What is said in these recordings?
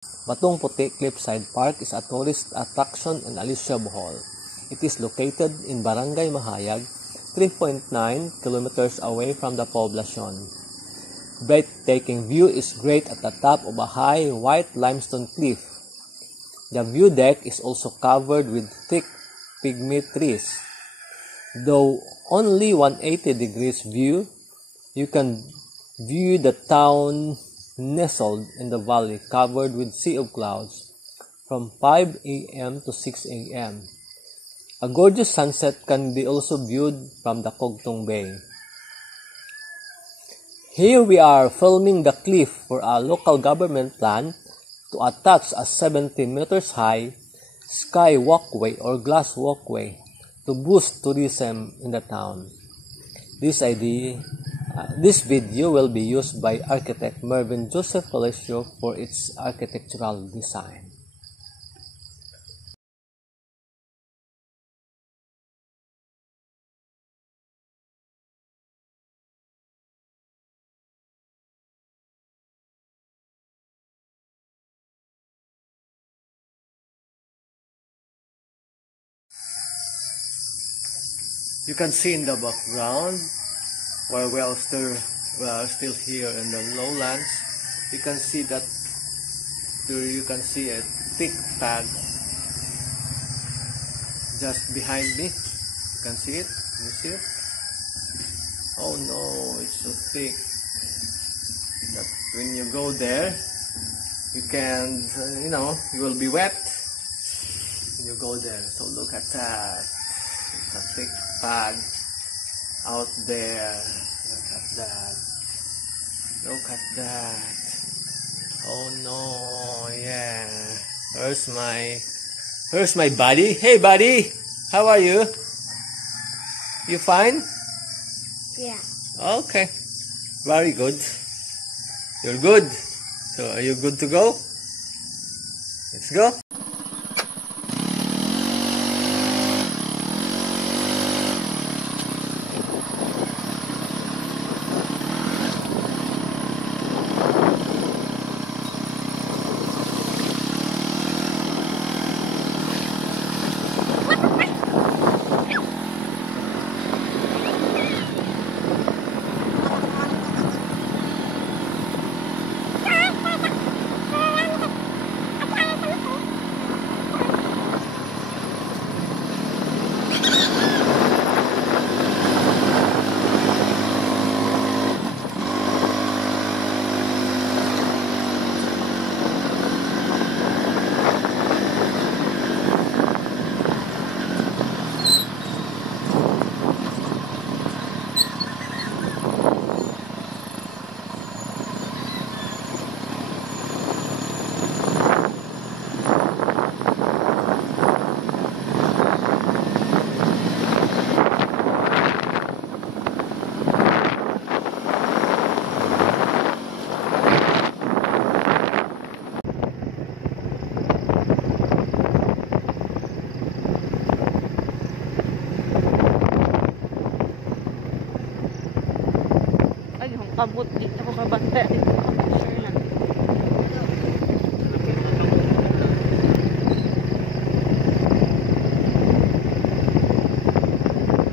Batong Puti Cliffside Park is a tourist attraction in Alicia, Bohol. It is located in Barangay Mahayag, 3.9 kilometers away from the poblacion. Breathtaking view is great at the top of a high white limestone cliff. The view deck is also covered with thick pygmy trees. Though only 180 degrees view, you can view the town nestled in the valley covered with sea of clouds from 5 a.m. to 6 a.m. A gorgeous sunset can be also viewed from the Cogtong Bay. Here we are filming the cliff for a local government plan to attach a 70 meters high sky walkway or glass walkway to boost tourism in the town. This video will be used by architect Mervin Joseph Palacio for its architectural design. You can see in the background, while we are still here in the lowlands, you can see that you can see a thick fog just behind me. You can see it. You see it? Oh no, it's so thick that when you go there, you can, you will be wet when you go there. So look at that. It's a thick fog out there. Look at that. Look at that. Oh no, yeah. Where's my buddy? Hey buddy, how are you? You fine? Yeah. Okay. Very good. You're good. So are you good to go? Let's go. Kabut dito ako babanta dito ako sure lang.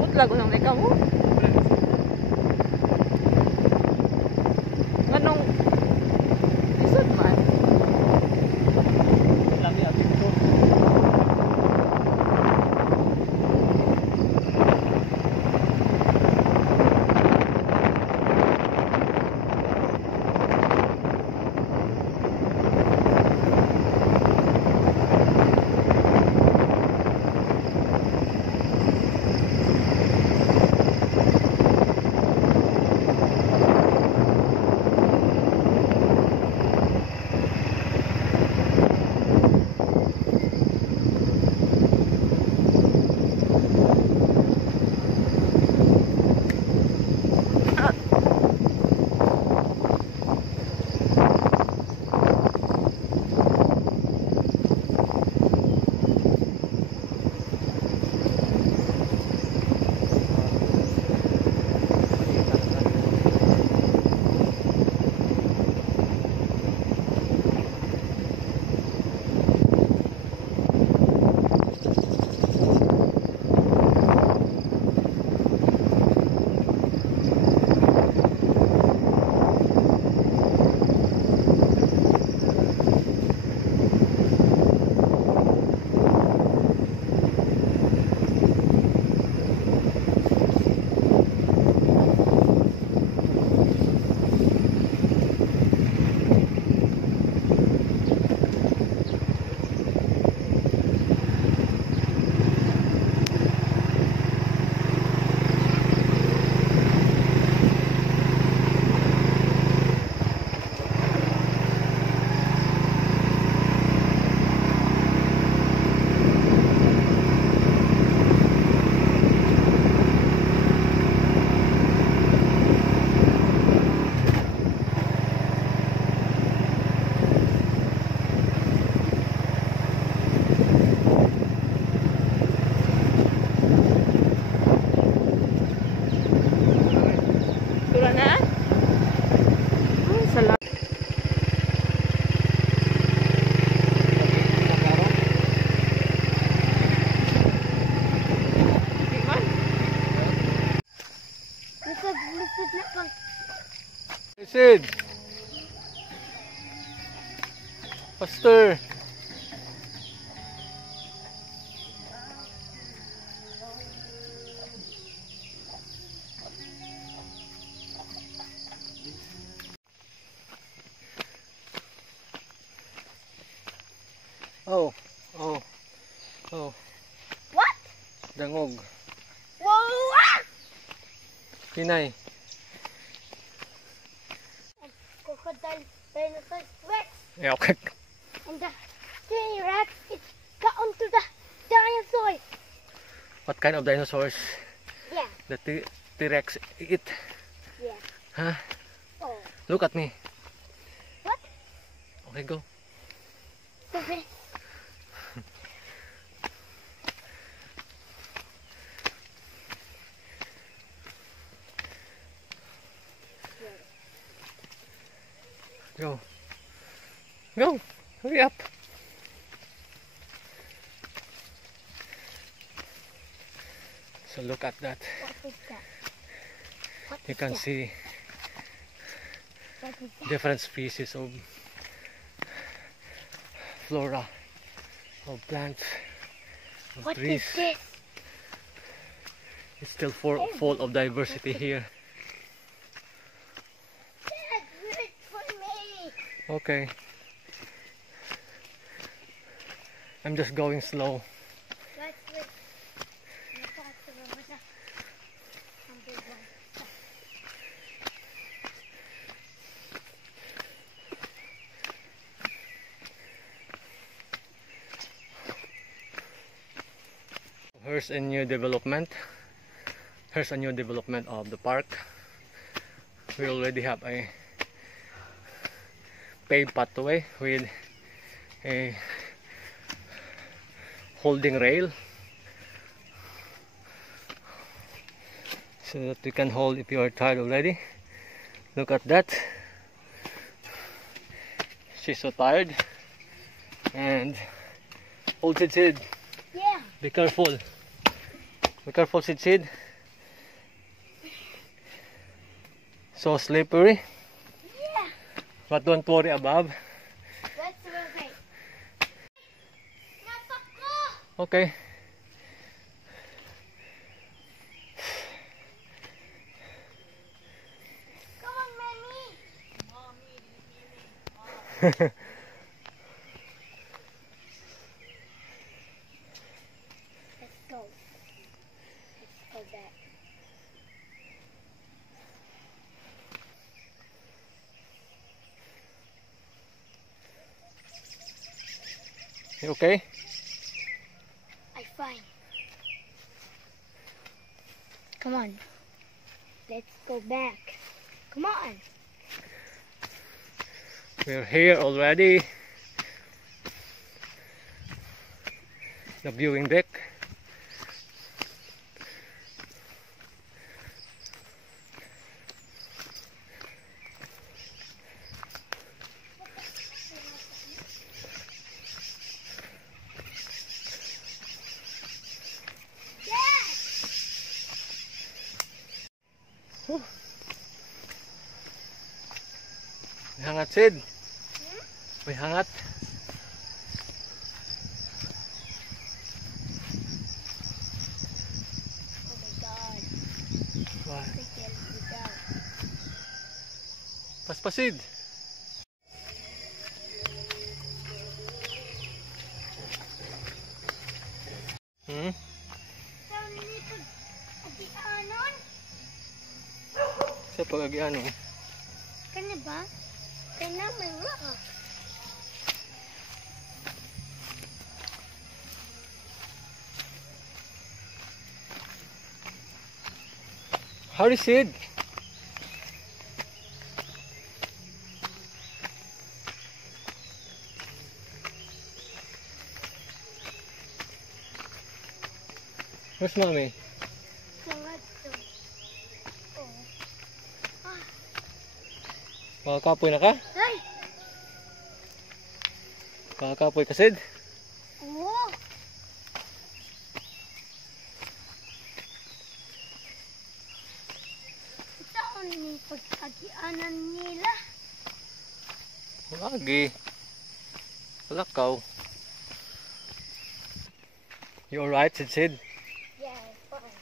Putlago lang ikaw mo. Anong isod man? Lami atin ko. Sid! Faster! Oh, oh, oh. What? Dangog. Whoa! Ah! Pinay. Crocodile, dinosaurs, Rex, Yeah, okay. and the T-Rex is got onto the dinosaur. What kind of dinosaurs? Yeah, The T-Rex eat? yeah. Huh? Oh, Look at me. what? Okay, go. Okay. Go. Go. Hurry up. So look at that. What is that? What You is can that? see What is that? different species of flora, of plants, of What trees. is this? It's still full of diversity here. Dad, wait for me. Okay. I'm just going slow. Let's wait. Let's talk to them with the big one. Here's a new development. Here's a new development of the park. We already have a paved pathway with a holding rail so that we can hold if you are tired already. Look at that. She's so tired. And hold Sid. Yeah. Be careful. Be careful, Sid. So slippery. Yeah. But don't worry above. Let's wait. Napako! Okay. Come on, Mommy. Let's go. Let's go back. You okay? I'm fine. Come on. Let's go back. Come on. We're here already. The viewing deck. May hangat, Sid. May hangat. Oh my God. Wow. I can't do that. Paspasid. So, nito, adi anon? Sa pag-agiano. Kanya ba? Kanya may rock. Hurry, Sid. Where's mommy? Sangat to. Oh. Makakapoy na ka? Ay! Makakapoy ka, Sid? Oh! Saan nito? pag-agianan nila. Lagi. Lakaw. You alright, Sid? Yes, fine.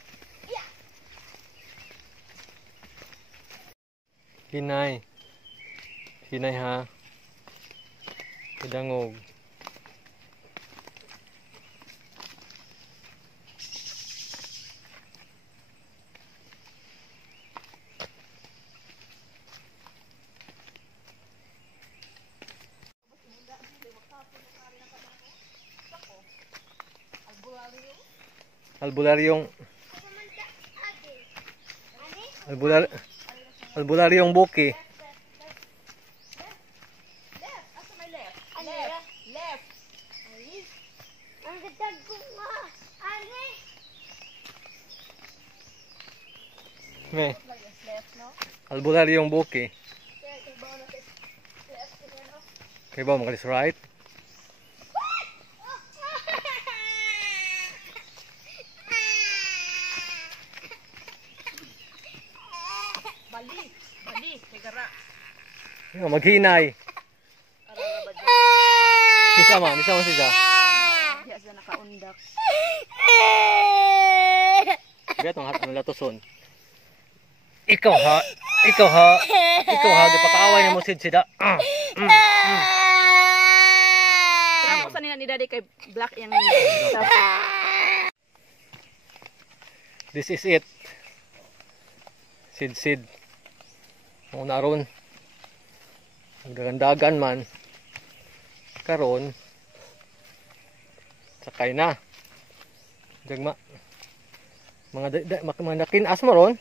Yeah. Hinay. Hinay ha. Idangog. Albularyong albularyong buki. Left. Ang ganda ko nga. Ani. Me. Albularyong buki. Kaya ba makalis right? Bali, tegara. Maghinay. Bisa man siya. Diya sa nakaundak. Biya tong hatang latoson. Ikaw ha, di pakaaway mo sida. Pero ko sa nila ni Daddy kay black yang This is it. Sid. Ang naron. Dagan man. Karon sakay na. Dagma. Mga nakin asmo ron.